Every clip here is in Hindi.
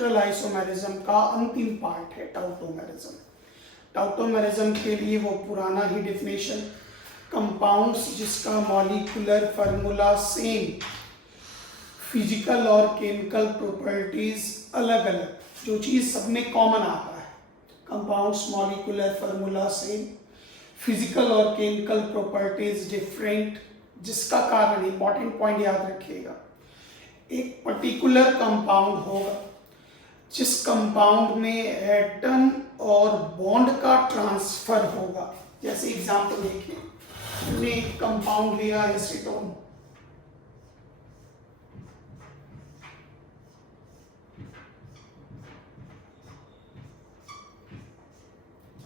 स्ट्रक्चरल आइसोमेरिज्म का अंतिम पार्ट है टाउटोमेरिज्म। टाउटोमेरिज्म के लिए वो पुराना ही डेफिनेशन, कंपाउंड्स जिसका मॉलिक्यूलर फार्मूला सेम, फिजिकल और केमिकल प्रॉपर्टीज अलग अलग, जो चीज़ सब में कॉमन आता है, compounds molecular formula same, physical और केमिकल प्रॉपर्टीज डिफरेंट, जिसका कारण, इंपॉर्टेंट पॉइंट याद रखिएगा, एक पर्टिकुलर कंपाउंड होगा जिस कंपाउंड में एटम और बॉन्ड का ट्रांसफर होगा। जैसे एग्जांपल देखिए, हमने एक कंपाउंड लिया एसीटोन,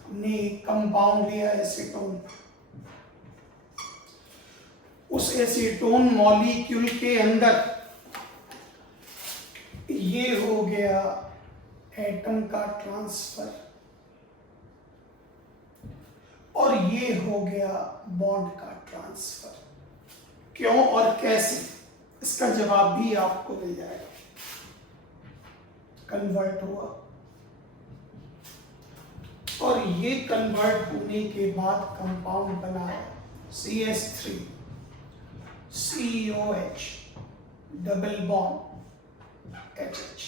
हमने एक कंपाउंड लिया एसीटोन, उस एसीटोन मॉलिक्यूल के अंदर ये हो गया एटम का ट्रांसफर और ये हो गया बॉन्ड का ट्रांसफर। क्यों और कैसे, इसका जवाब भी आपको मिल जाएगा। कन्वर्ट हुआ और ये कन्वर्ट होने के बाद कंपाउंड बनाया CH3 COH double bond HH,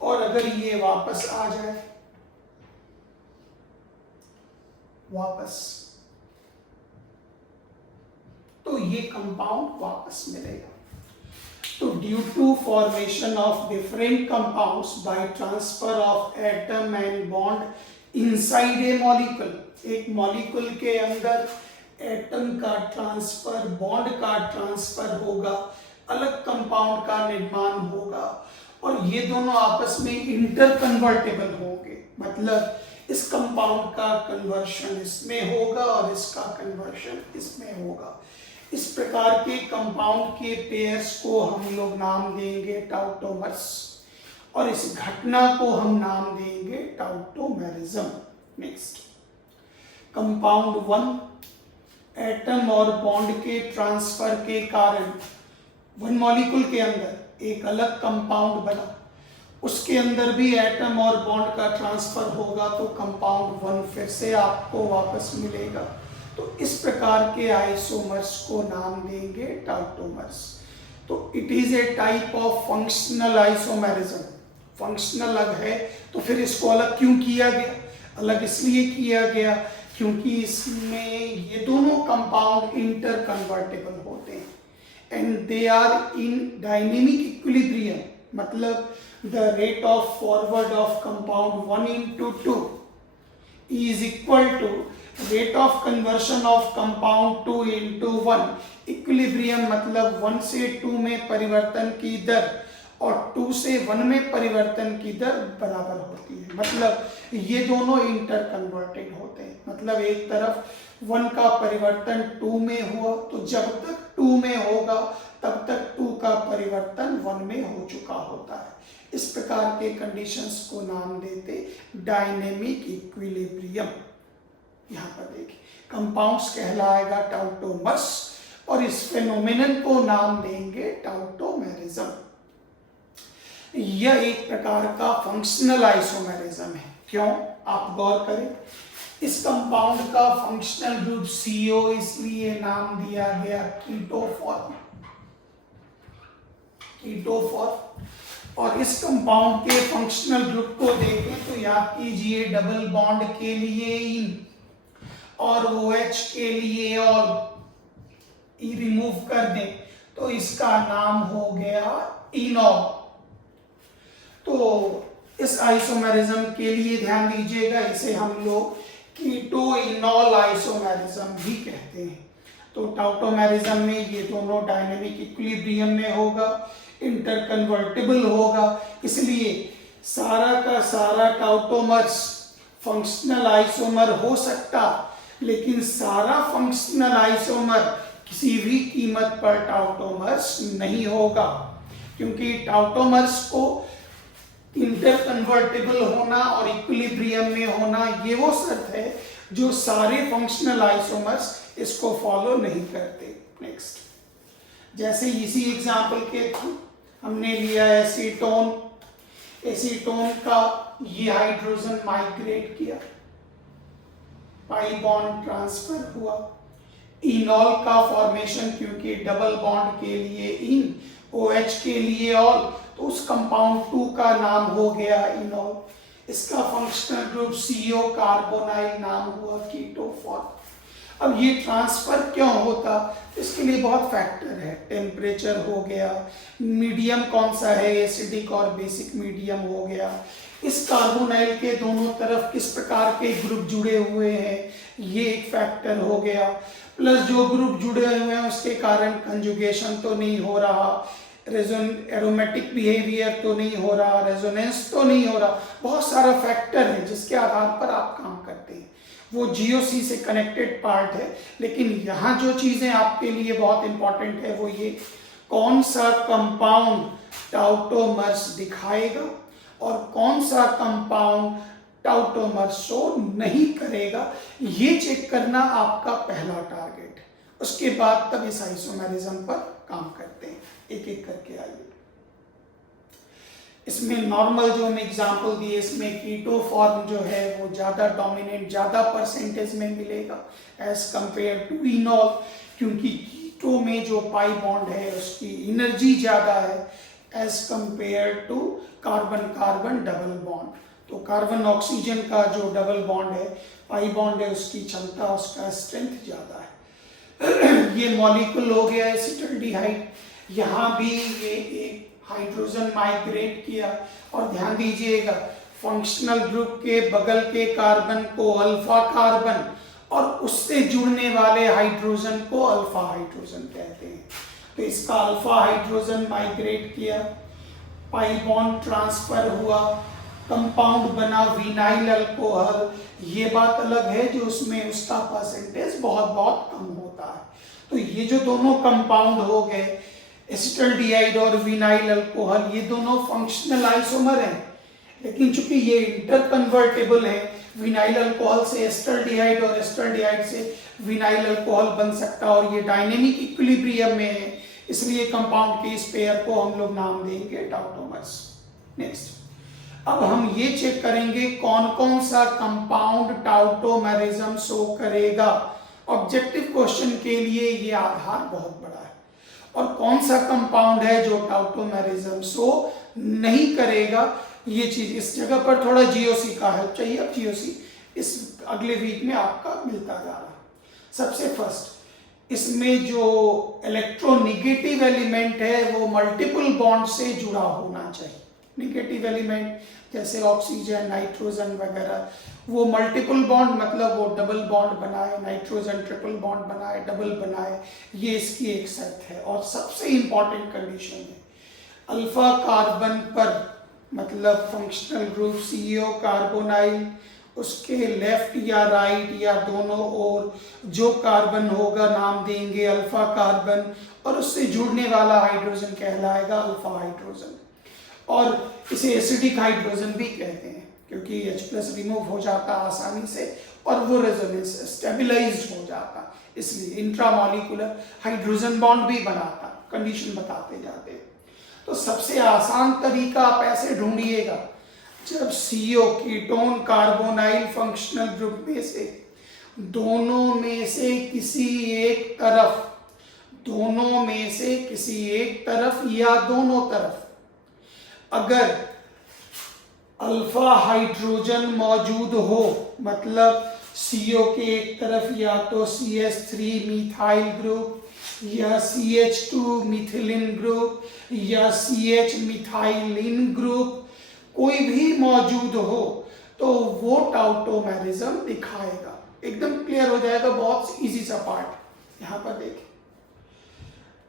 और अगर ये वापस आ जाए, वापस, तो ये कंपाउंड वापस मिलेगा। तो due to formation of different compounds by transfer of atom and bond inside a molecule, एक मॉलिक्यूल के अंदर एटम का ट्रांसफर, बॉन्ड का ट्रांसफर होगा, अलग कंपाउंड का निर्माण होगा, और ये दोनों आपस में इंटर कन्वर्टेबल होंगे, मतलब इस कंपाउंड का कन्वर्शन इसमें होगा और इसका कन्वर्शन इसमें होगा। इस प्रकार के कंपाउंड के पेयर्स को हम लोग नाम देंगे टाउटोमर्स, और इस घटना को हम नाम देंगे टाउटोमेरिज्म। नेक्स्ट, कंपाउंड 1, एटम और बॉन्ड के ट्रांसफर के कारण वन मॉलिक्यूल के अंदर एक अलग कंपाउंड बना, उसके अंदर भी एटम और बॉन्ड का ट्रांसफर होगा, तो कंपाउंड 1 फिर से आपको वापस मिलेगा। तो इस प्रकार के आइसोमर्स को नाम देंगे टाउटोमर्स। तो it is a type of functional isomerism. Functional अलग है तो फिर इसको अलग क्यों किया गया? अलग इसलिए किया गया क्योंकि इसमें ये दोनों कंपाउंड इंटर कन्वर्टेबल होते हैं and they are in dynamic equilibrium, मतलब the rate of forward of compound 1 into 2 is equal to rate of conversion of compound 2 into 1। Equilibrium मतलब 1 से 2 में परिवर्तन की दर और 2 से 1 में परिवर्तन की दर बराबर होती है, मतलब ये दोनों इंटर कन्वर्टेड होते हैं। मतलब एक तरफ 1 का परिवर्तन 2 में हुआ, तो जब तक 2 में होगा तब तक 2 का परिवर्तन 1 में हो चुका होता है। इस प्रकार के कंडीशंस को नाम देते डायनेमिक इक्विलिब्रियम। यहाँ पर देखिए, कंपाउंड्स कहलाएगा टाउटोमर्स और इस फेनोमेनन को नाम देंगे टाउटोमेरिज्म। यह एक प्रकार का फंक्शनल आइसोमेरिज्म है। क्यों? आप गौर करें, इस कंपाउंड का फंक्शनल ग्रुप CO इसलिए नाम दिया गया कीटोफॉर्म, और इस कंपाउंड के फंक्शनल ग्रुप को देखें तो याद कीजिए, डबल बॉन्ड के लिए इन और OH के लिए और ई रिमूव कर दें तो इसका नाम हो गया इनॉल। तो इस आइसोमेरिज्म के लिए ध्यान दीजिएगा, इसे हम लोग कीटो इनॉल आइसोमेरिज्म भी कहते हैं। तो टाउटोमेरिज्म में ये दोनों डायनेमिक इक्विलिब्रियम में होगा, इंटर कन्वर्टेबल होगा, इसलिए सारा का सारा टाउटोमर्स फंक्शनल आइसोमर हो सकता, लेकिन सारा फंक्शनल आइसोमर किसी भी कीमत पर टाउटोमर्स नहीं होगा, क्योंकि टाउटोमर्स को इंटर कन्वर्टेबल होना और इक्विलिब्रियम में होना ये वो शर्त है जो सारे फंक्शनल आइसोमर्स इसको फॉलो नहीं करते। नेक्स्ट, जैसे इसी एग्जाम्पल के थ्रू हमने लिया एसीटोन, एसीटोन का ये हाइड्रोजन माइग्रेट किया, पाई बॉन्ड ट्रांसफर हुआ। इनॉल का फॉर्मेशन, क्योंकि डबल बॉन्ड के लिए इन, OH के लिए ऑल, तो उस कंपाउंड 2 का नाम हो गया इनॉल। इसका फंक्शनल ग्रुप CO कार्बोनाइल नाम हुआ कीटोफॉर्म। अब ये ट्रांसफर क्यों होता, इसके लिए बहुत फैक्टर है। टेम्परेचर हो गया, मीडियम कौन सा है, एसिडिक और बेसिक मीडियम हो गया, इस कार्बोनाइल के दोनों तरफ किस प्रकार के ग्रुप जुड़े हुए हैं, ये एक फैक्टर हो गया। प्लस जो ग्रुप जुड़े हुए हैं उसके कारण कंजुगेशन तो नहीं हो रहा, एरोमेटिक बिहेवियर तो नहीं हो रहा, रेजोनेंस तो नहीं हो रहा, बहुत सारा फैक्टर है जिसके आधार पर आप काम करते हैं। वो GOC से कनेक्टेड पार्ट है। लेकिन यहाँ जो चीजें आपके लिए बहुत इंपॉर्टेंट है वो ये, कौन सा कंपाउंड टाउटोमर्स दिखाएगा और कौन सा कंपाउंड टाउटोमर्स शो नहीं करेगा, ये चेक करना आपका पहला टारगेट है। उसके बाद तब इस आइसोमेरिज्म पर काम करते हैं। एक एक करके आइए। इसमें नॉर्मल जो हम एग्जांपल दिए, इसमें कीटो फॉर्म जो है वो ज़्यादा डोमिनेंट, ज़्यादा परसेंटेज में मिलेगा एज कंपेयर टू इनॉल, क्योंकि कीटो में जो पाई बॉन्ड है उसकी एनर्जी ज़्यादा है as compare to carbon carbon double bond. तो कार्बन ऑक्सीजन का जो डबल बॉन्ड है, पाई बॉन्ड है, उसकी क्षमता, उसका स्ट्रेंथ ज़्यादा है। ये मॉलिक्यूल हो गया एसिटल्डिहाइड। यहाँ भी ये एक हाइड्रोजन माइग्रेट किया, और ध्यान दीजिएगा फंक्शनल ग्रुप के बगल के कार्बन को अल्फा कार्बन और उससे जुड़ने वाले हाइड्रोजन को अल्फा हाइड्रोजन कहते हैं। तो इसका अल्फा हाइड्रोजन माइग्रेट किया, पाई बॉन्ड ट्रांसफर हुआ, कंपाउंड बना विनाइल अल्कोहल। ये बात अलग है जो उसमें उसका परसेंटेज बहुत बहुत कम होता है। तो ये जो दोनों कंपाउंड हो गए एसिटल्डिहाइड और विनाइल अल्कोहल, ये दोनों फंक्शनल आइसोमर हैं, लेकिन चूंकि ये इंटर कन्वर्टेबल है, विनाइल अल्कोहल से एसिटल्डिहाइड और एसिटल्डिहाइड से विनाइल अल्कोहल बन सकता है, और ये डायनेमिक इक्विलिब्रियम में है, इसलिए कंपाउंड के इस पेयर को हम लोग नाम देंगे टाउटोमर्स। नेक्स्ट, अब हम ये चेक करेंगे कौन कौन सा कंपाउंड टाउटोमेरिज्म शो करेगा। ऑब्जेक्टिव क्वेश्चन के लिए ये आधार बहुत बड़ा है। और कौन सा कंपाउंड है जो टाउटोमेरिज्म शो नहीं करेगा, ये चीज इस जगह पर थोड़ा GOC का हेल्प चाहिए। अब GOC इस अगले वीक में आपका मिलता जा रहा है। सबसे फर्स्ट, इसमें जो इलेक्ट्रोनिगेटिव एलिमेंट है वो मल्टीपल बॉन्ड से जुड़ा होना चाहिए। निगेटिव एलिमेंट जैसे ऑक्सीजन, नाइट्रोजन वगैरह, वो मल्टीपल बॉन्ड मतलब वो डबल बॉन्ड बनाए, नाइट्रोजन ट्रिपल बॉन्ड बनाए, डबल बनाए, ये इसकी एक शर्त है। और सबसे इंपॉर्टेंट कंडीशन है अल्फा कार्बन पर, मतलब फंक्शनल ग्रुप CO कार्बोनाइल, उसके लेफ्ट या राइट या दोनों ओर जो कार्बन होगा नाम देंगे अल्फा कार्बन, और उससे जुड़ने वाला हाइड्रोजन कहलाएगा अल्फा हाइड्रोजन। और इसे एसिडिक हाइड्रोजन भी कहते हैं क्योंकि H+ रिमूव हो जाता आसानी से और वो रेजोनेंस स्टेबलाइज्ड हो जाता, इसलिए इंट्रामॉलिक्यूलर हाइड्रोजन बॉन्ड भी बनाता। कंडीशन बताते जाते हैं। तो सबसे आसान तरीका आप ऐसे ढूंढिएगा, जब CO ketone carbonyl functional group में से दोनों में से किसी एक तरफ, दोनों में से किसी एक तरफ या दोनों तरफ अगर अल्फा हाइड्रोजन मौजूद हो, मतलब CO के एक तरफ या तो CH3 मिथाइल ग्रुप या CH2 मिथिलिन ग्रुप या CH मिथाइलिन ग्रुप कोई भी मौजूद हो, तो वो टाउटोमेरिज्म दिखाएगा। एकदम क्लियर हो जाएगा, बहुत इजी सा पार्ट। यहां पर देखिए,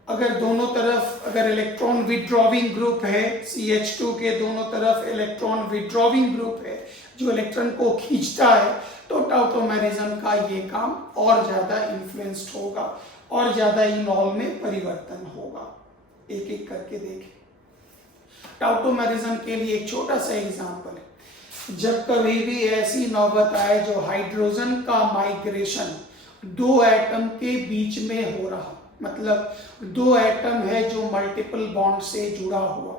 अगर दोनों तरफ अगर इलेक्ट्रॉन विड्रॉविंग ग्रुप है, CH2 के दोनों तरफ इलेक्ट्रॉन विड्रॉविंग ग्रुप है जो इलेक्ट्रॉन को खींचता है, तो टाउटोमेरिज्म का ये काम और ज्यादा इन्फ्लुएंस्ड होगा और ज्यादा इनॉल में परिवर्तन होगा। एक एक करके देखें। टाउटोमेरिज्म के लिए एक छोटा सा एग्जांपल है, जब कभी भी ऐसी नौबत आए जो हाइड्रोजन का माइग्रेशन दो एटम के बीच में हो रहा, मतलब दो एटम है जो मल्टीपल बॉन्ड से जुड़ा हुआ,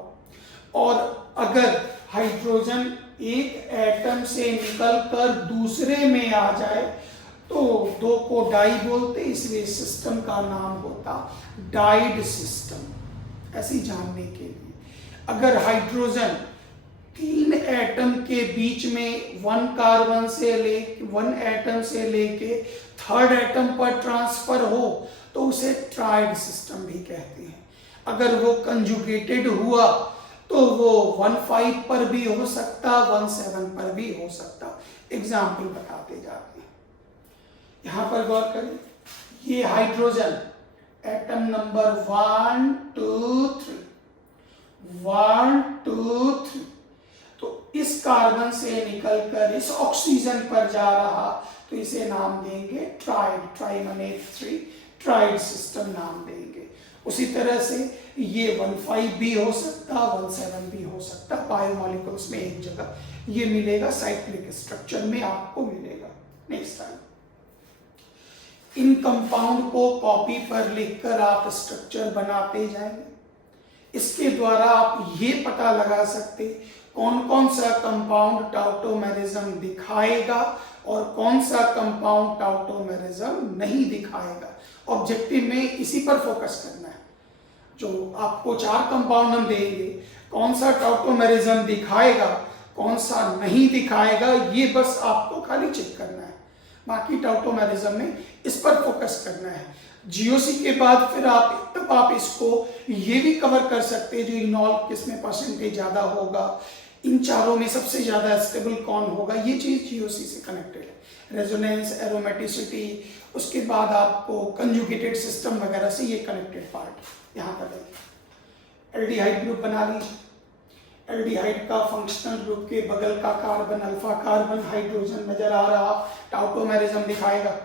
और अगर हाइड्रोजन एक एटम से निकलकर दूसरे में आ जाए तो दो को डाई बोलते, इसलिए सिस्टम का नाम होता डाइड सिस्टम। ऐसे जानने के लिए अगर हाइड्रोजन तीन एटम के बीच में वन एटम से लेके थर्ड एटम पर ट्रांसफर हो तो उसे ट्राइड सिस्टम भी कहते हैं। अगर वो कंजुगेटेड हुआ तो वो 1,5 पर भी हो सकता, 1,7 पर भी हो सकता। एग्जाम्पल बताते जाते हैं। यहां पर गौर करिए, ये हाइड्रोजन एटम नंबर 1 2 3 1 2 3, तो इस कार्बन से निकलकर इस ऑक्सीजन पर जा रहा, तो इसे नाम देंगे ट्राइड, ट्राई माने 3, ट्राइड सिस्टम नाम देंगे। उसी तरह से ये 1,5 भी हो सकता, 1,7 भी हो सकता। बायोमोलिक्यूल्स में एक जगह ये मिलेगा, साइक्लिक स्ट्रक्चर में आपको मिलेगा। नेक्स्ट टाइम इन कंपाउंड को कॉपी पर लिखकर आप स्ट्रक्चर बनाते जाएंगे। इसके द्वारा आप ये पता लगा सकते कौन कौन सा कंपाउंड टाउटोमेरिज्म दिखाएगा और कौन सा कंपाउंड टाउटोमेरिज्म नहीं दिखाएगा। ऑब्जेक्टिव में इसी पर फोकस करना है। जो आपको 4 कंपाउंड हम देंगे, कौन सा टाउटोमेरिज्म दिखाएगा, कौन सा नहीं दिखाएगा, ये बस आपको खाली चेक करना है। बाकी टाउटोमेरिज्म में इस पर फोकस करना है। जीओसी के बाद फिर आप इसको ये भी कवर कर सकते हैं जो इनॉल किसमें परसेंटेज ज्यादा होगा, इन चारों में सबसे ज्यादा स्टेबल कौन होगा, ये चीज जीओसी से कनेक्टेड है। रेजोनेंस, एरोमेटिसिटी, उसके बाद आपको कंजुगेटेड सिस्टम वगैरह से ये कनेक्टेड पार्ट यहाँ पर है। एल्डिहाइड ग्रुप बना लीजिए। एल्डिहाइड का फंक्शनल ग्रुप के बगल का कार्बन अल्फा कार्बन हाइड्रोजन नजर आ रहा, टाउटोमेरिज्म दिखाएगा।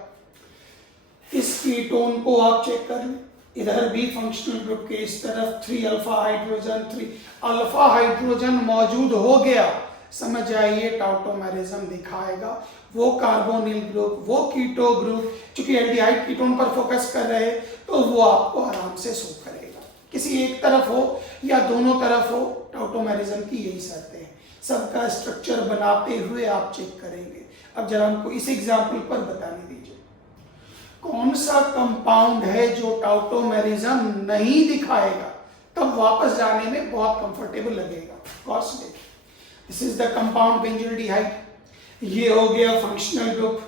इस कीटोन को आप चेक कर लें, इधर भी फंक्शनल ग्रुप के इस तरफ 3 अल्फा हाइड्रोजन, 3 अल्फा हाइड्रोजन मौजूद हो गया, समझ जाइए टाउटोमेरिज्म दिखाएगा। वो कार्बोनिल ग्रुप, वो कीटो ग्रुप, चूंकि एल्डिहाइड कीटोन पर फोकस कर रहे तो वो आपको आराम से शो करेगा। किसी एक तरफ हो या दोनों तरफ हो, टाउटोमेरिज्म की यही शर्तें हैं। सबका स्ट्रक्चर बनाते हुए आप चेक करेंगे। अब जरा हमको इस एग्जाम्पल पर बताने दीजिए, कौन सा कंपाउंड है जो टाउटोमेरिज्म नहीं दिखाएगा, तब वापस जाने में बहुत कंफर्टेबल लगेगा। गौर से देखिए, दिस इज द कंपाउंड बेंजोल्डिहाइड। ये हो गया फंक्शनल ग्रुप।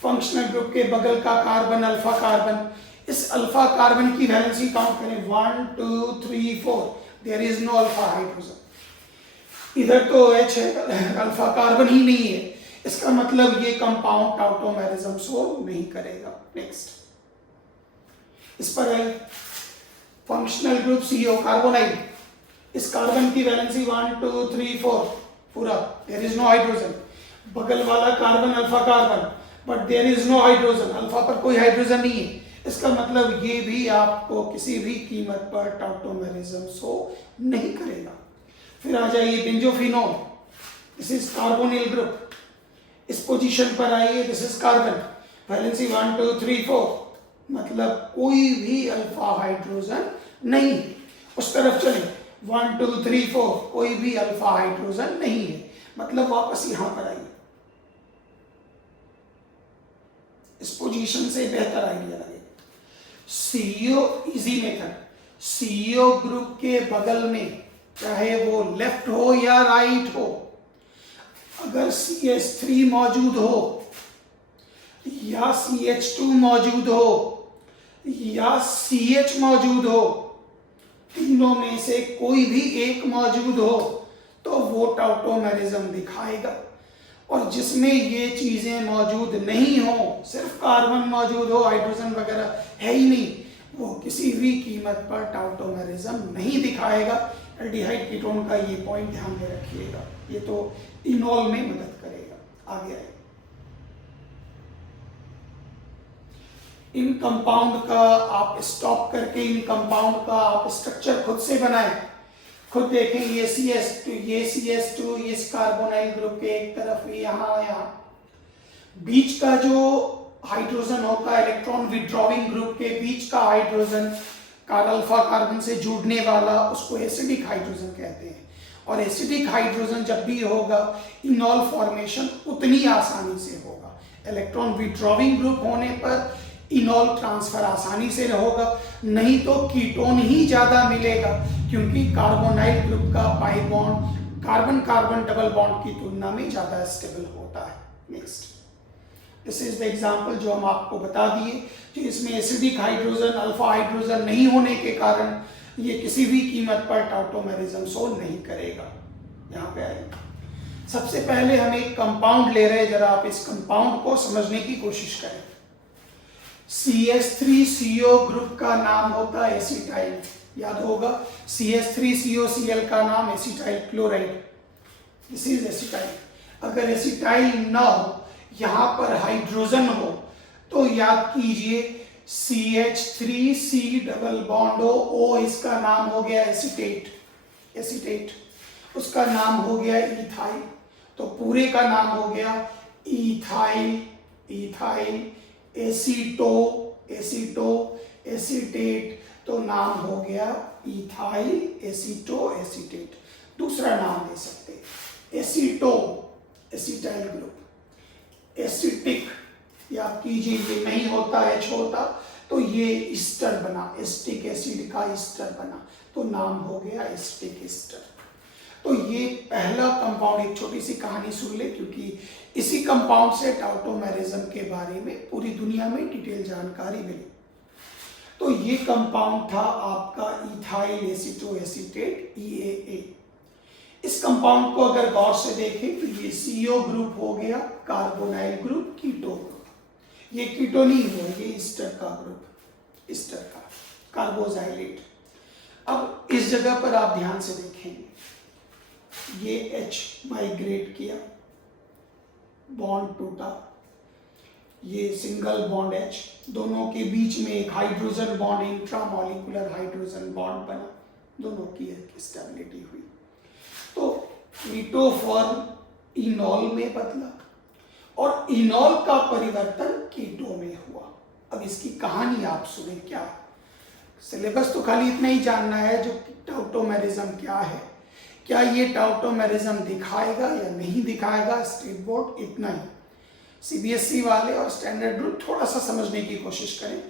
फंक्शनल ग्रुप के बगल का कार्बन अल्फा कार्बन। इस अल्फा कार्बन की वैलेंसी काउंट करें, 1 2 3 4, there is no alpha hydrogen. इधर तो H है, अल्फा कार्बन ही नहीं है, इसका मतलब ये कंपाउंड टाउटोमेरिज्म शो नहीं करेगा। नेक्स्ट, इस पर है फंक्शनल ग्रुप CO कार्बोनाइल। इस कार्बन की वैलेंसी 1 2 3 4 पूरा, देयर इज नो हाइड्रोजन। बगल वाला carbon alpha carbon, but there is no hydrogen, alpha पर कोई हाइड्रोजन नहीं है। इसका मतलब ये भी आपको किसी भी कीमत पर टाउटोमेरिज्म शो नहीं करेगा। फिर आ जाइए बेंजोफिनोल, दिस इज कार्बोनिल ग्रुप। इस पोजीशन पर आइए, दिस इज कार्बन, वैलेंसी 1 2 3 4, मतलब कोई भी अल्फा हाइड्रोजन नहीं। उस तरफ चले, 1 2 3 4, कोई भी अल्फा हाइड्रोजन नहीं है, मतलब वापस यहां पर आइए। इस पोजीशन से बेहतर आइडिया लगेगा। CO easy method, CO group के बगल में, चाहे वो लेफ्ट हो या राइट हो, अगर CH3 मौजूद हो या CH2 मौजूद हो या CH मौजूद हो, तीनों में से कोई भी एक मौजूद हो तो वो टाउटोमेरिज्म दिखाएगा। और जिसमें ये चीजें मौजूद नहीं हो, सिर्फ कार्बन मौजूद हो, हाइड्रोजन वगैरह है ही नहीं, वो किसी भी कीमत पर टाउटोमेरिज्म नहीं दिखाएगा। एल्डिहाइड कीटोन का ये पॉइंट ध्यान में रखिएगा, ये तो इनॉल में मदद करेगा। आगे आए, इन कंपाउंड का आप स्टॉप करके इन कंपाउंड का आप स्ट्रक्चर खुद से बनाएं, खुद देखें। ये CS2 इस कार्बोनाइल ग्रुप के एक तरफ, यहाँ बीच का जो हाइड्रोजन होता है इलेक्ट्रॉन विड्रॉविंग ग्रुप के बीच का हाइड्रोजन अल्फा कार्बन से जुड़ने वाला, उसको एसिडिक हाइड्रोजन कहते हैं। और एसिडिक हाइड्रोजन जब भी होगा इनॉल फॉर्मेशन उतनी आसानी से होगा। इलेक्ट्रॉन विड्रॉविंग ग्रुप होने पर इनॉल ट्रांसफर आसानी से होगा, नहीं तो कीटोन ही ज्यादा मिलेगा, क्योंकि कार्बोनाइल ग्रुप का pi bond carbon carbon double bond की तुलना में ज्यादा स्टेबल होता है। Next, this is the example जो हम आपको बता दिए, कि इसमें एसिडिक हाइड्रोजन अल्फा हाइड्रोजन नहीं होने के कारण ये किसी भी कीमत पर टॉटोमेरिज्म शो नहीं करेगा। यहाँ पे आइए, सबसे पहले हम एक कंपाउंड ले रहे हैं, जरा आप इस कंपाउंड को समझने की कोशिश करें। CH3CO ग्रुप का नाम होता है एसिटाइल, याद होगा CH3COCl का नाम acetyl chloride, this is acetyl. अगर एसिटाइल ना हो, यहां पर हाइड्रोजन हो, तो याद कीजिए CH3C डबल बॉन्ड हो, O इसका नाम हो गया एसिटेट, उसका नाम हो गया इथाइल, तो पूरे का नाम हो गया इथाइल एसीटेट, तो नाम हो गया इथाइल एसीटेट। दूसरा नाम दे सकते एसिटाइल ग्रुप। एसिटिक, याद कीजिए ये नहीं होता, H होता, तो ये ईस्टर बना, एसिटिक एसिड का ईस्टर बना, तो नाम हो गया एसिटिक ईस्टर। तो ये पहला कंपाउंड, एक छोटी सी कहानी सुन ले, क्योंकि इसी कंपाउंड से टॉटोमेरिज्म के बारे में पूरी दुनिया में डिटेल जानकारी मिली। तो ये कंपाउंड था आपका इथाइल एसीटोएसीटेट EAA। इस कंपाउंड को अगर गौर से देखें तो ये CO ग्रुप हो गया, कार्बोनाइल ग्रुप, कीटो ग्रुप। ये कीटो नहीं हुआ, ये ईस्टर का ग्रुप, ईस्टर का कार्बोजाइलेट। अब इस जगह पर आप ध्यान से देखेंगे, ये H माइग्रेट किया, बॉन्ड टूटा, ये सिंगल बॉन्ड H, दोनों के बीच में एक hydrogen bond, intramolecular hydrogen bond बना, दोनों की एक स्टेबिलिटी हुई, तो कीटो फॉर्म इनॉल में बदला और इनॉल का परिवर्तन कीटो में हुआ। अब इसकी कहानी आप सुने, क्या सिलेबस तो खाली इतना ही जानना है जो टॉटोमेरिज्म क्या है, क्या ये टॉटोमेरिज्म दिखाएगा या नहीं दिखाएगा, स्टेट बोर्ड इतना ही। CBSE वाले और स्टैंडर्ड ग्रुप थोड़ा सा समझने की कोशिश करें।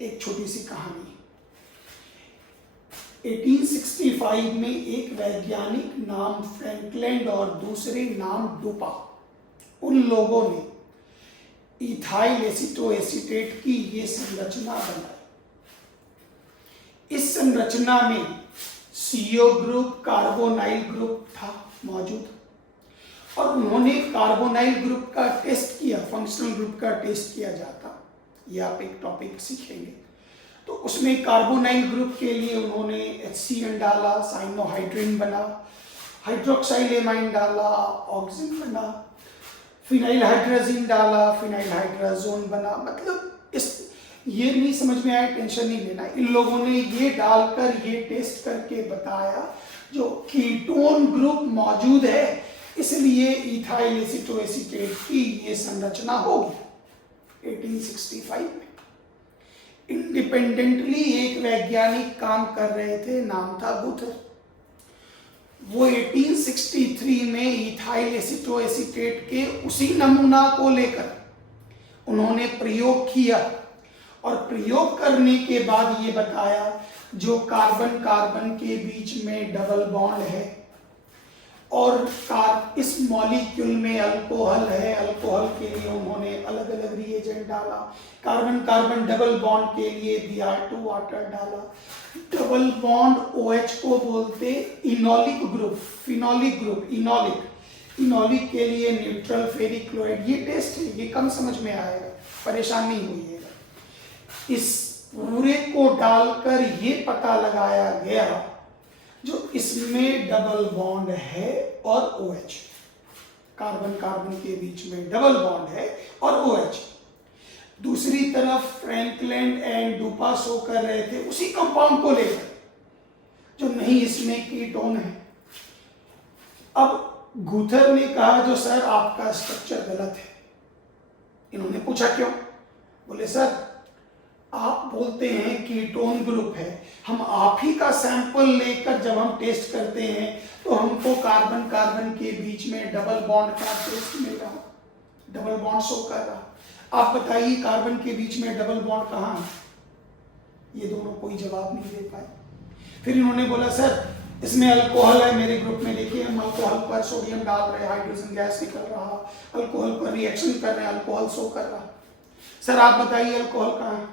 एक छोटी सी कहानी, 1865 में एक वैज्ञानिक नाम फ्रैंकलैंड और दूसरे नाम डुपा, उन लोगों ने इथाइल एसीटोएसीटेट की ये संरचना बनाई। इस संरचना में CO ग्रुप, कार्बोनाइल ग्रुप था मौजूद, और उन्होंने कार्बोनाइल ग्रुप का टेस्ट किया, फंक्शनल ग्रुप का टेस्ट किया जाता, ये आप एक टॉपिक सीखेंगे। तो उसमें कार्बोनाइल ग्रुप के लिए उन्होंने HCN डाला, साइनोहाइड्रिन बना, हाइड्रोक्साइलेमाइन डाला, ऑक्सीजन बना, फिनाइल हाइड्रोजीन डाला, फिनाइल हाइड्रोजोन बना। मतलब इस ये नहीं समझ में आया, टेंशन नहीं लेना, इन लोगों ने ये डालकर ये टेस्ट करके बताया जो कीटोन ग्रुप मौजूद है, इसलिए इथाइल एसीटोएसीटेट की ये संरचना होगी। 1865 में इंडिपेंडेंटली एक वैज्ञानिक काम कर रहे थे, नाम था गुथर। वो 1863 में इथाइल एसीटोएसीटेट के उसी नमूना को लेकर उन्होंने प्रयोग किया, और प्रयोग करने के बाद ये बताया जो कार्बन कार्बन के बीच में डबल बॉन्ड है और इस मॉलिक्यूल में अल्कोहल है, अल्कोहल के लिए उन्होंने अलग अलग रिएजेंट डाला, कार्बन कार्बन डबल बॉन्ड के लिए Br2 वाटर डाला, डबल बॉन्ड OH को बोलते इनॉलिक ग्रुप, फिनॉलिक ग्रुप, इनॉलिक के लिए न्यूट्रल फेरिक क्लोराइड। ये टेस्ट है, ये कम समझ में आएगा, परेशान नहीं होइएगा। इस पूरे को डालकर ये पता लगाया गया जो इसमें डबल बॉन्ड है और OH, कार्बन कार्बन के बीच में डबल बॉन्ड है और OH। दूसरी तरफ फ्रैंकलैंड एंड डुपा शो कर रहे थे उसी कंपाउंड को लेकर जो नहीं इसमें कीटोन है। अब गुथर ने कहा जो सर आपका स्ट्रक्चर गलत है। इन्होंने पूछा क्यों, बोले सर आप बोलते हैं कीटोन ग्रुप है, हम आप ही का सैंपल लेकर जब हम टेस्ट करते हैं तो हमको कार्बन कार्बन के बीच में डबल बॉन्ड का टेस्ट मिल रहा, डबल बॉन्ड शो कर रहा। आप बताइए कार्बन के बीच में डबल बॉन्ड कहाँ है? ये दोनों कोई जवाब नहीं दे पाए। फिर इन्होंने बोला सर इसमें अल्कोहल है, मेरे ग्रुप में देखिए हम अल्कोहल पर सोडियम डाल रहे हैं, हाइड्रोजन गैस निकल रहा, अल्कोहल पर रिएक्शन कर रहे हैं, अल्कोहल शो कर रहा। सर आप बताइए अल्कोहल कहाँ है?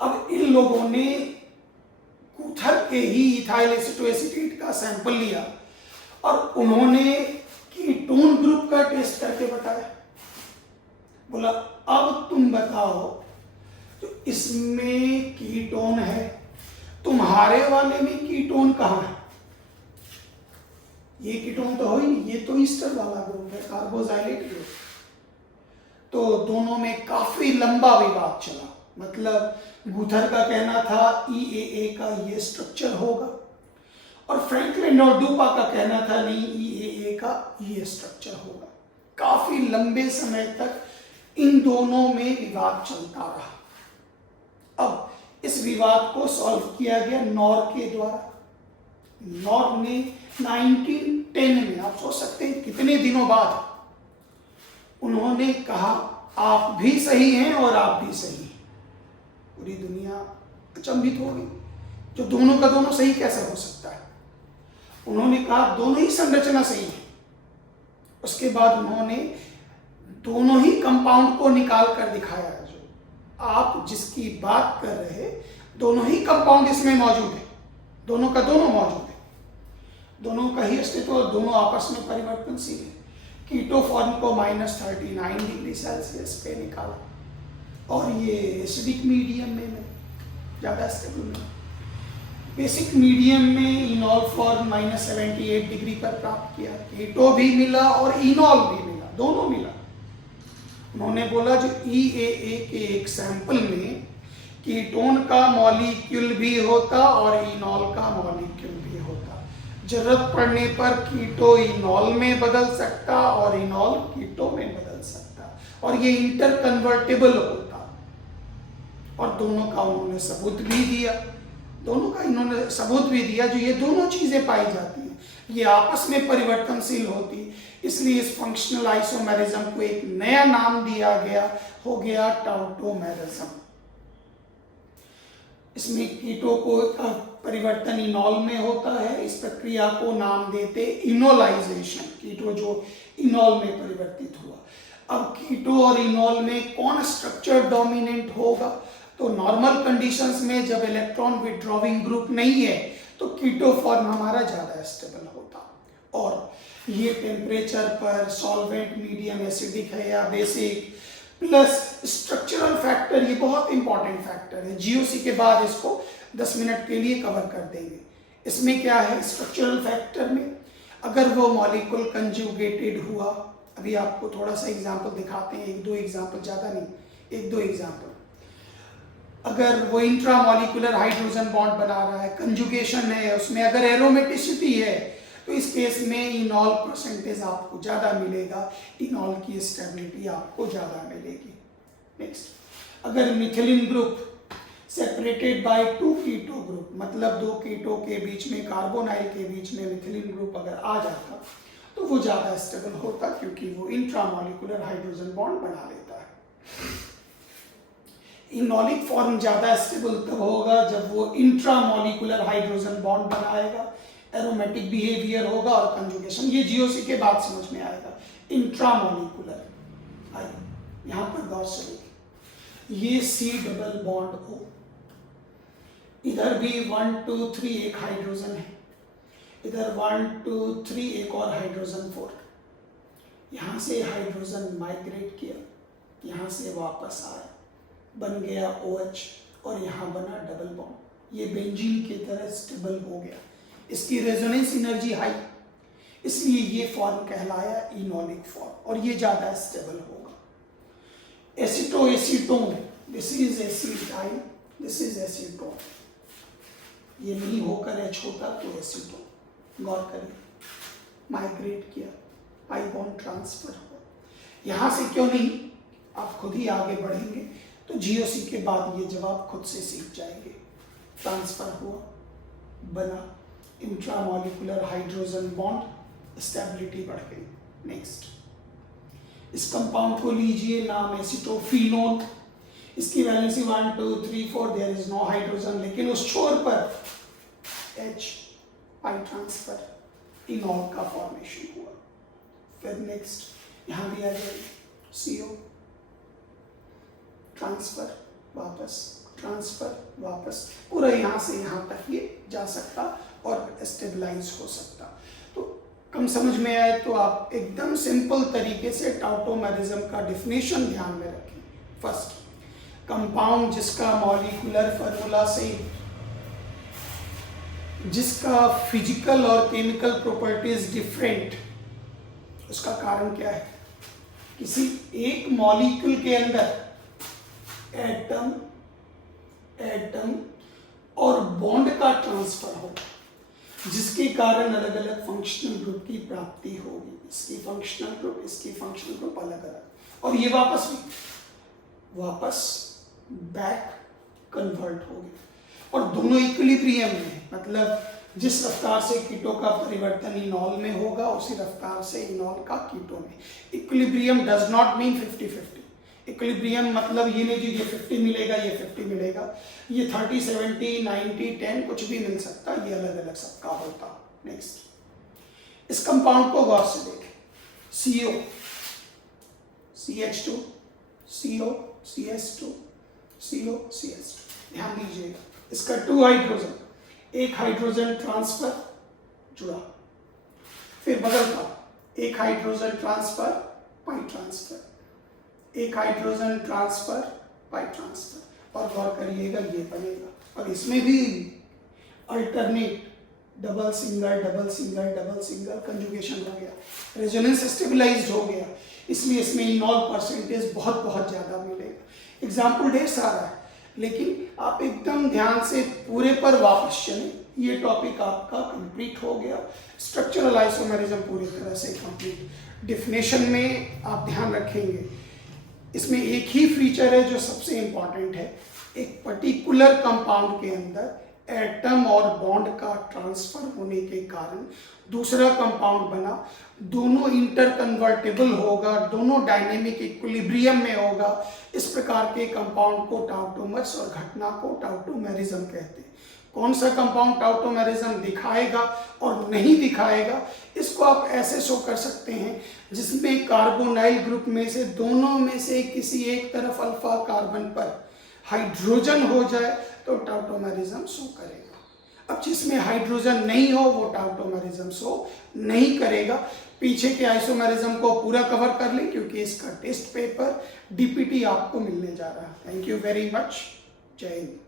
अब इन लोगों ने गुथर के ही इथाइल एसीटोएसीटेट का सैंपल लिया और उन्होंने कीटोन ग्रुप का टेस्ट करके बताया। बोला अब तुम बताओ तो इसमें कीटोन है, तुम्हारे वाले में कीटोन कहाँ है? ये कीटोन तो हो ही नहीं, ये तो ईस्टर वाला ग्रुप है, कार्बोजाइलेट ग्रुप। तो दोनों में काफी लंबा विवाद चला। मतलब गुथर का कहना था EAA का ये स्ट्रक्चर होगा और फ्रैंकलिन और डुपा का कहना था नहीं EAA का ये स्ट्रक्चर होगा। काफी लंबे समय तक इन दोनों में विवाद चलता रहा। अब इस विवाद को सॉल्व किया गया नॉर के द्वारा। नॉर ने 1910 में, आप सोच सकते हैं कितने दिनों बाद, उन्होंने कहा आप भी सही हैं और आप भी सही हैं। पूरी दुनिया अचंभित हो गई, जो दोनों का दोनों सही कैसे हो सकता है? उन्होंने कहा दोनों ही संरचना सही है। उसके बाद उन्होंने दोनों ही कंपाउंड को निकाल कर दिखाया। जो आप जिसकी बात कर रहे, दोनों ही कंपाउंड इसमें मौजूद है, दोनों का दोनों मौजूद है, दोनों का ही अस्तित्व और दोनों आपस में परिवर्तनशील है। कीटो फॉर्म को -39 डिग्री सेल्सियस पे निकाला और ये एसिडिक मीडियम में ज़्यादा स्टेबल में, बेसिक मीडियम में इनॉल फॉर्म -78 डिग्री पर प्राप्त किया। कीटो भी मिला और इनॉल भी मिला, दोनों मिला। उन्होंने बोला जो EAA के एक सैंपल में कीटोन का मॉलिक्यूल भी होता और इनॉल का मॉलिक्यूल भी होता। जरूरत पड़ने पर कीटो इनॉल में बदल सकता और इनॉल कीटो में बदल सकता और ये इंटर कन्वर्टेबल होता। और दोनों का उन्होंने सबूत भी दिया, दोनों का इन्होंने सबूत भी दिया जो ये दोनों चीजें पाई जाती हैं, ये आपस में परिवर्तनशील होती। इसलिए इस फंक्शनल आइसोमेरिज्म को एक नया नाम दिया गया, हो गया टॉटोमेरिज्म। इसमें कीटो को परिवर्तन इनॉल में होता है। इस प्रक्रिया को नाम देते इनोलाइजेशन। कीटो जो इनॉल में परिवर्तित हुआ। अब कीटो और इनॉल में कौन स्ट्रक्चर डोमिनेंट होगा? तो नॉर्मल कंडीशंस में जब इलेक्ट्रॉन विड्रॉविंग ग्रुप नहीं है तो कीटो फॉर्म हमारा ज्यादा स्टेबल होता। और ये टेम्परेचर पर सॉल्वेंट मीडियम एसिडिक है या बेसिक, प्लस स्ट्रक्चरल फैक्टर, ये बहुत इंपॉर्टेंट फैक्टर है। GOC के बाद इसको 10 मिनट के लिए कवर कर देंगे। इसमें क्या है स्ट्रक्चरल फैक्टर में, अगर वो मॉलिक्यूल कंजुगेटेड हुआ, अभी आपको थोड़ा सा एग्जांपल दिखाते हैं, 1-2 एग्जांपल, ज़्यादा नहीं, 1-2 एग्जांपल। अगर वो इंट्रामॉलिक्यूलर हाइड्रोजन बॉन्ड बना रहा है, कंजुगेशन है, उसमें अगर एरोमेटिसिटी है तो इस केस में इनॉल परसेंटेज आपको ज़्यादा मिलेगा, इनॉल की स्टेबिलिटी आपको ज़्यादा मिलेगी। नेक्स्ट, अगर methylene group separated by 2 keto group, मतलब 2 कीटो के बीच में, कार्बोनाइल के बीच में मिथिलिन ग्रुप अगर आ जाता तो वो ज़्यादा स्टेबल होता क्योंकि वो इंट्रामॉलिक्यूलर हाइड्रोजन बॉन्ड बना लेता है। इनॉलिक फॉर्म ज़्यादा स्टेबल तब होगा जब वो इंट्रामॉलिक्यूलर हाइड्रोजन बॉन्ड बनाएगा, एरोमेटिक बिहेवियर होगा और कंजुगेशन। ये GOC के बाद समझ में आएगा। इंट्रामॉलिक्यूलर, आइए यहाँ पर गौर से देखिए, ये C डबल बॉन्ड O, इधर भी 1 2 3 एक हाइड्रोजन है, इधर 1 2 3 एक और हाइड्रोजन 4। यहाँ से हाइड्रोजन माइग्रेट किया, यहाँ से वापस आया, बन गया OH और यहाँ बना डबल बॉन्ड। ये बेंजीन की तरह स्टेबल हो गया, इसकी रेजोनेंस एनर्जी हाई, इसलिए ये फॉर्म कहलाया इनॉलिक फॉर्म और ये ज्यादा स्टेबल होगा। Aceto acetone, this is acetyl, this is acetone, ये नहीं होकर H होता तो एसीटोन। गौर करिए, माइग्रेट किया, पाई बॉन्ड ट्रांसफर हुआ, यहां से क्यों नहीं, आप खुद ही आगे बढ़ेंगे तो GOC के बाद ये जवाब खुद से सीख जाएंगे। ट्रांसफर हुआ, बना इंट्रामॉलिक्यूलर हाइड्रोजन बॉन्ड, स्टेबिलिटी बढ़ गई। नेक्स्ट, इस कंपाउंड को लीजिए, नाम एसिटोफिनोन, इसकी valency 1 2 3 4, there is no hydrogen, लेकिन उस छोर पर H पाई ट्रांसफर, इनॉल का फॉर्मेशन हुआ। फिर नेक्स्ट यहां भी आ जाएगी CO, ट्रांसफर वापस, ट्रांसफर वापस, पूरा यहां से यहां तक ये जा सकता और स्टेबलाइज हो सकता। तो कम समझ में आए तो आप एकदम सिंपल तरीके से टाउटोमेरिज्म का डेफिनेशन ध्यान में रखें। फर्स्ट, कंपाउंड जिसका मॉलिक्यूलर फॉर्मूला से, जिसका फिजिकल और केमिकल प्रॉपर्टीज डिफरेंट, उसका कारण क्या है? किसी एक मॉलिक्यूल के अंदर एटम और बॉन्ड का ट्रांसफर हो, जिसके कारण अलग अलग फंक्शनल ग्रुप की प्राप्ति होगी। इसकी फंक्शनल ग्रुप, इसकी फंक्शनल ग्रुप अलग अलग, और ये वापस बैक कन्वर्ट होगी, और दोनों इक्विलिब्रियम में, मतलब जिस रफ्तार से कीटो का परिवर्तन इनॉल में होगा उसी रफ्तार से इनॉल का कीटो में। Equilibrium does not mean 50-50। Equilibrium मतलब ये नहीं कि ये 50 मिलेगा, ये 50 मिलेगा, ये 30 70 90 10 कुछ भी मिल सकता, ये अलग अलग सबका होता। नेक्स्ट, इस कंपाउंड को गौर से देखें, CO, CH2, CO, CS2, CO, CS2, ध्यान दीजिएगा, इसका 2 हाइड्रोजन, एक हाइड्रोजन ट्रांसफर जुड़ा, फिर बगल का एक हाइड्रोजन ट्रांसफर पाई ट्रांसफर, एक हाइड्रोजन ट्रांसफर पाई ट्रांसफर, और गौर करिएगा ये बनेगा, और इसमें भी alternate double single double single double single conjugation हो गया, रेजोनेंस स्टेबलाइज्ड हो गया, इसलिए इसमें इनॉल परसेंटेज बहुत बहुत ज़्यादा मिलेगा। एग्जाम्पल ढेर सारा है, लेकिन आप एकदम ध्यान से पूरे पर वापस चलें। ये टॉपिक आपका कंप्लीट हो गया। स्ट्रक्चरल आइसोमेरिज्म पूरी तरह से कंप्लीट। डेफिनेशन में आप ध्यान रखेंगे, इसमें एक ही फीचर है जो सबसे इंपॉर्टेंट है, एक पर्टिकुलर कंपाउंड के अंदर एटम और बॉन्ड का ट्रांसफर होने के कारण दूसरा कंपाउंड बना, दोनों इंटरकन्वर्टेबल होगा, दोनों डायनेमिक इक्विलिब्रियम में होगा। इस प्रकार के कंपाउंड को टाउटोमर्स और घटना को टाउटोमेरिज्म कहते हैं। कौन सा कंपाउंड टाउटोमेरिज्म दिखाएगा और नहीं दिखाएगा, इसको आप ऐसे शो कर सकते हैं जिसमें कार्बोनाइल ग्रुप में से दोनों में से किसी एक तरफ अल्फा कार्बन पर हाइड्रोजन हो जाए तो टाउटोमेरिज्म शो करेगा। अब जिसमें हाइड्रोजन नहीं हो वो टाउटोमेरिज्म शो नहीं करेगा। पीछे के आइसोमेरिज्म को पूरा कवर कर लें क्योंकि इसका टेस्ट पेपर DPT आपको मिलने जा रहा है। Thank you very much. जय हिंद।